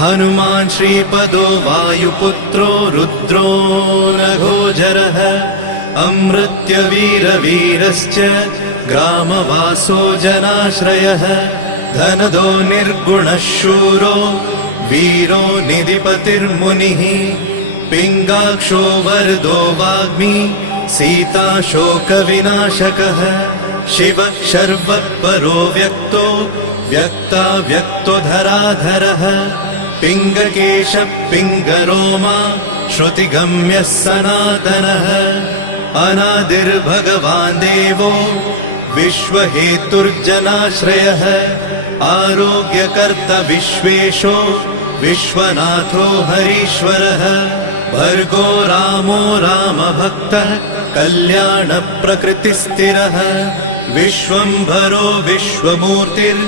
हनुमान् श्रीपदो वायुपुत्रो रुद्रो नघोजरः अमृत्यवीरवीरश्च ग्रामवासो जनाश्रयः धनदो निर्गुणः शूरो वीरो निधिपतिर्मुनिः पिङ्गाक्षो वरदो वाग्मी सीता शोकविनाशकः शिवः शर्वः परो व्यक्तो व्यक्तो धराधरः पिङ्गकेशः पिङ्गरोमा श्रुतिगम्यः सनातनः अनादिर्भगवान् देवो विश्वहेतुर्जनाश्रयः आरोग्यकर्ता विश्वेशो विश्वनाथो हरीश्वरः भर्गो रामो रामभक्तः कल्याणप्रकृतिस्थिरः विश्वम्भरो विश्वमूर्तिर्